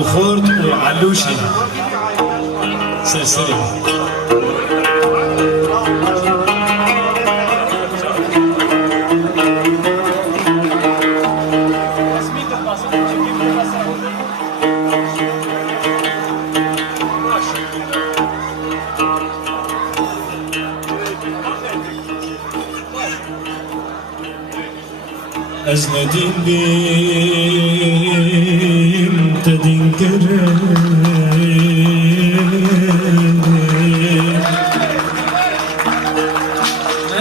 وخورد وعلوشي سلسلة از ندیم بیم تدین کرد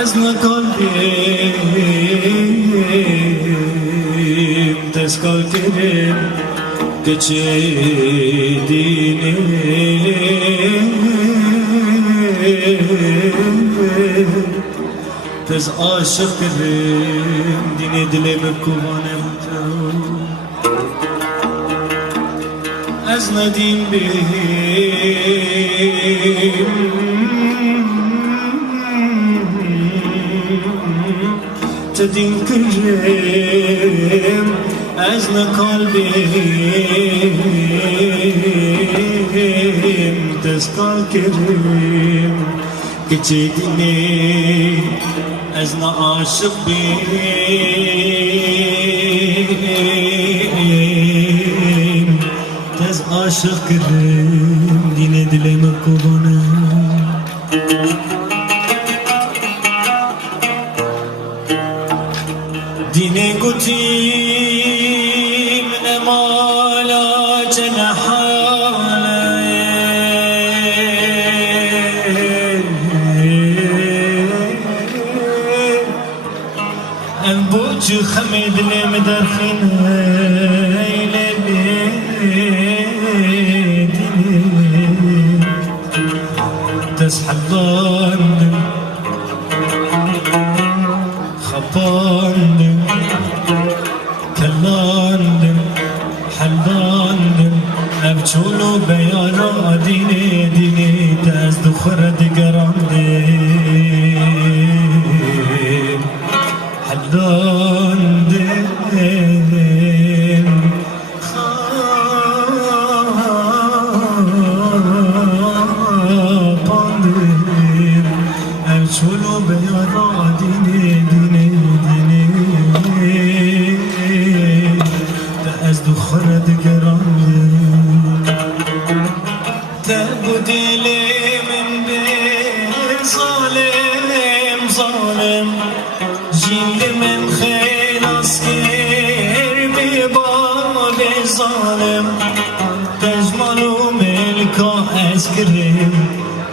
از نکال بیم تسکال کرد که چه دینه تز عاشق کرم دینه دلم کوانم تو از ندیم بیم تدین کرم از نکال بیم تسکال کرم که چه دینه از نعاشق بیم تز عاشق کرم دینه دلم کوانم دینه گوتی من مالا جنحاله ام بوج خمد لم درخنه تسحبان خبان كلان حلان ابچولو بیارا دینه دینه تاز دخورد گرانده حلان ابچولو بیارا دینه دینه از دخرد گرانه تبو دل من به ظالم ظالم جیل من خلاص کر به باب ظالم تجمل و ملکا از کرم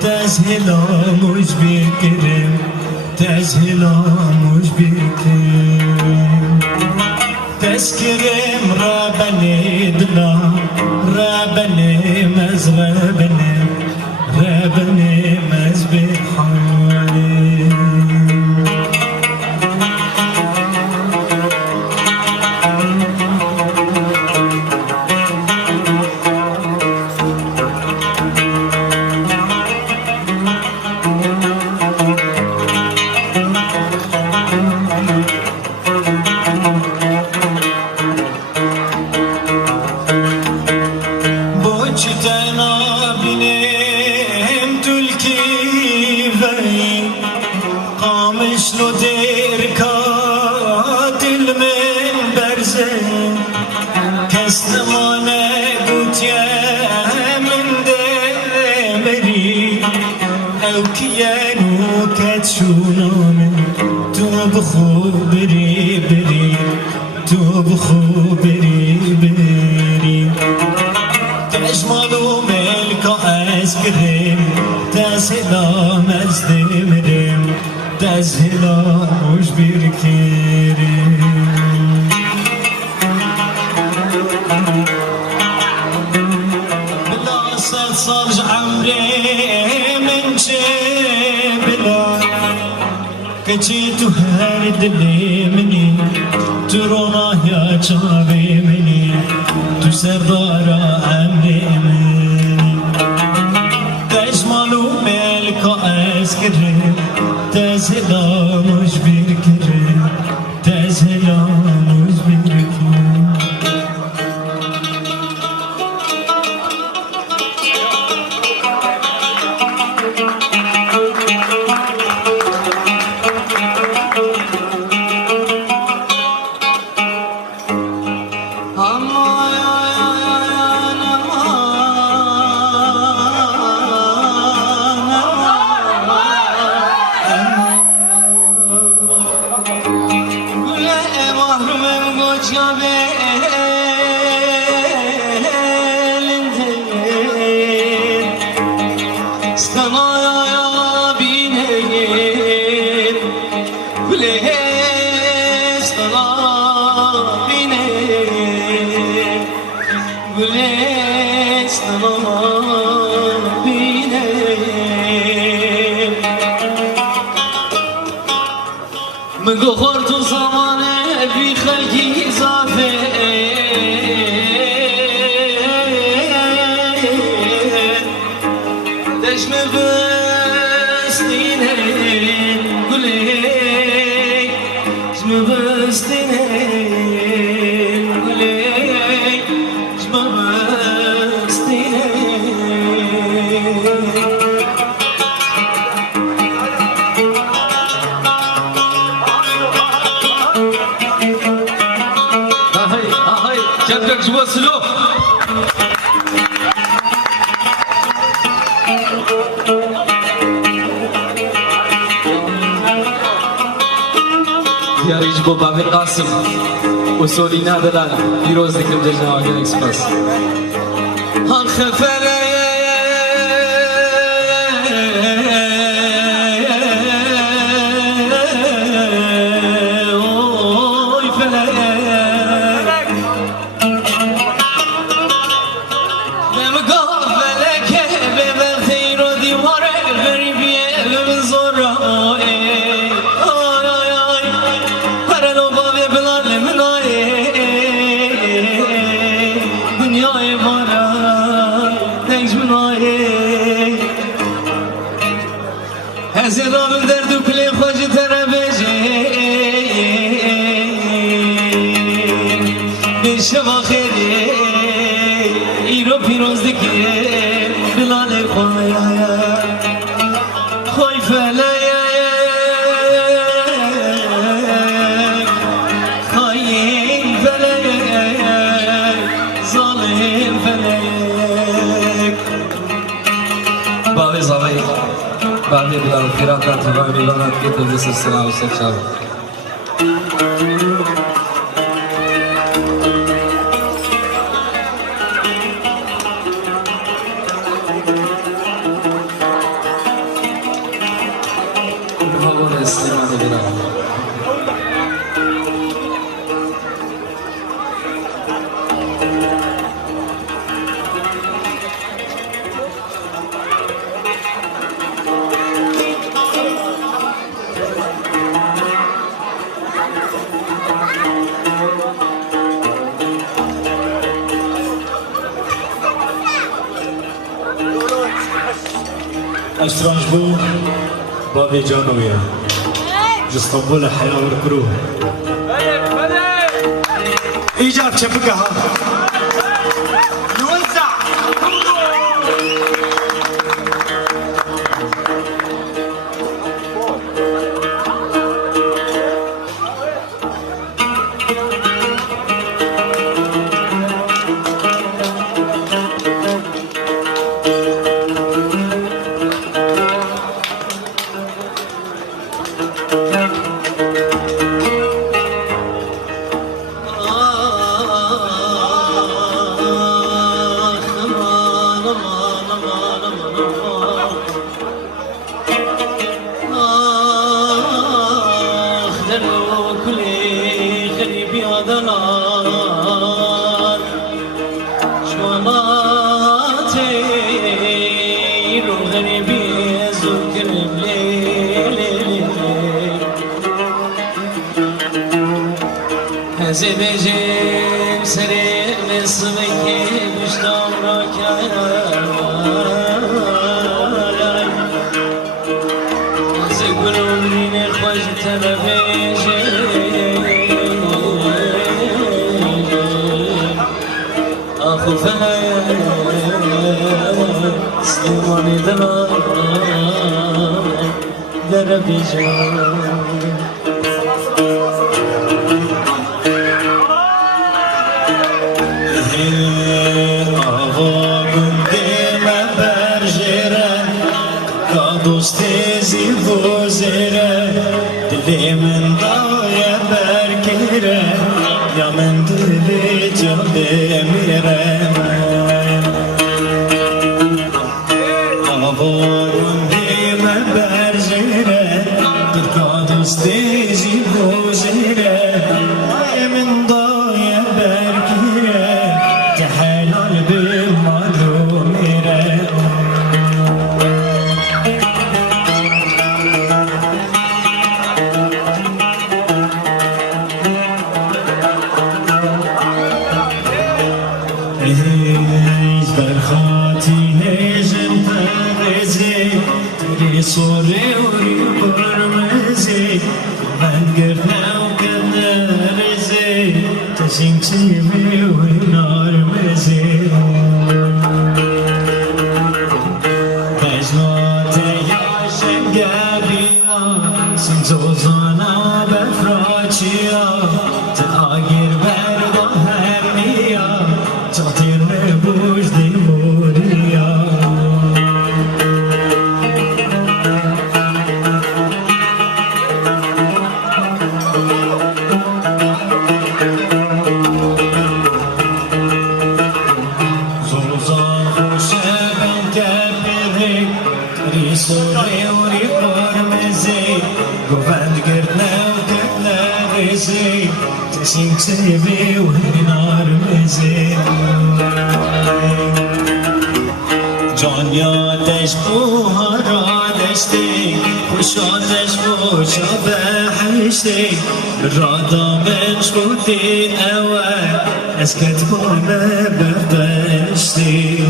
تزهلا مش بکرم تزهلا مش بکرم تذكرم رابني دلا رابني مز رابني مز بحالي قامشلو دير كاتل من برزين كستمانه قوت يا من دمري او كيانو كتشونا من تو بخبري بري تو بخبري بري تجملو ملكا اسكريم تسلام از دمرم تزهلا مش بيركيري بلا صرج عمري من جبلا كجيتو هارد لي مني ترونا يا جابي مني تسردارا عمري مني تجملو ملكا اسكريم تزهلا مش بيركرم تزهلا مش بيركرم مگخور تو زمانه بی خلقی اضافه دشم بستینه گله دشم بستینه گله دشم بستینه Как живот слёг. Я речь Боба Викасим. Усоли ندارن. پیروز دکتر جناگل اکسپرس. هان خفره هزرام درد و کلی خوش تربجه بشما خیلی ایرو پیروز دکی بلال خواهی خوی فلای خواهیم فلای ظالم فلای باوی زاوی بعدی بلال خیرات تبا میلانت که تو دست سلام سچار هوا استعمال بلال اشترانج بو بابي جانوية جستنبول حياة وركروه إيجاب شبكها نوزع زبجم سري مسمك بشتام راكايا زقلون من الخوش تلفيجم أخو فهيا سليماني دلال دربي جام آوارم دیمه برزیره درکا دوستیزی بوزیره من دایه برگیره که حلال به معلومیره ایز برخاتی هجم پرزی تری سوری وری برمزی من گرنو کنرزی تشین چیمی وی نارمزی مجنات یاشم گبیا سنزوزانا بفراچیا تاگیر بردا همیا چاتیر نبوش دی موریا زوزان خوشه بن کبیری تری سوری وری پرمزی گوند گرنو کنرزی تشین چیبی و نارمزی جان یادش بوها دشتی خوشادش بوشا بحشتی رادامش بودی اول از کتبانه بردشتی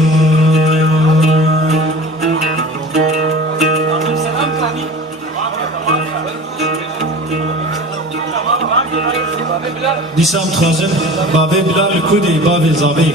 دیسام تخازن بابه بلال کودی بابه زابه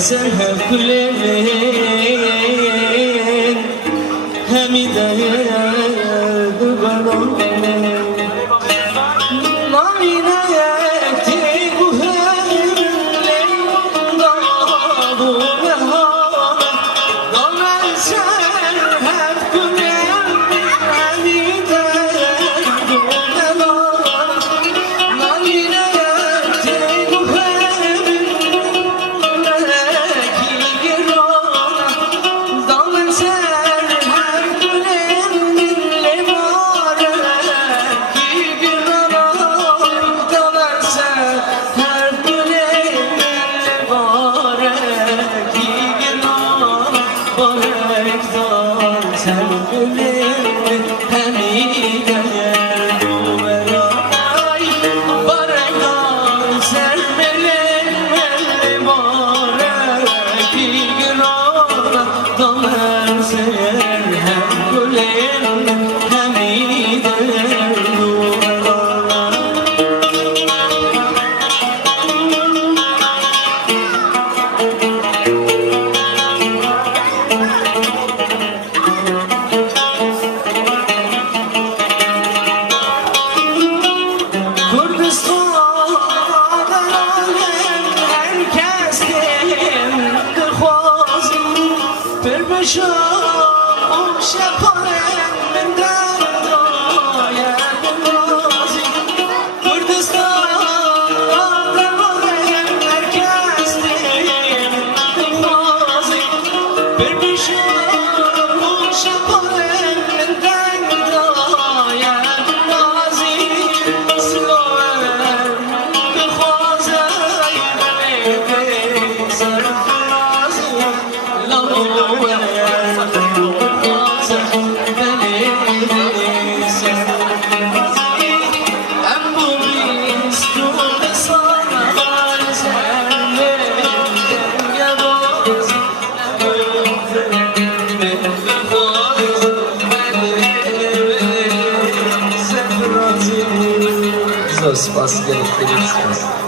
سرها كلين هميدة دبنا نامينا يكتب هم لين ضابو نهار ضمن سرها كلين هميدة دبنا نامينا يكتب هم Spas gerektirir.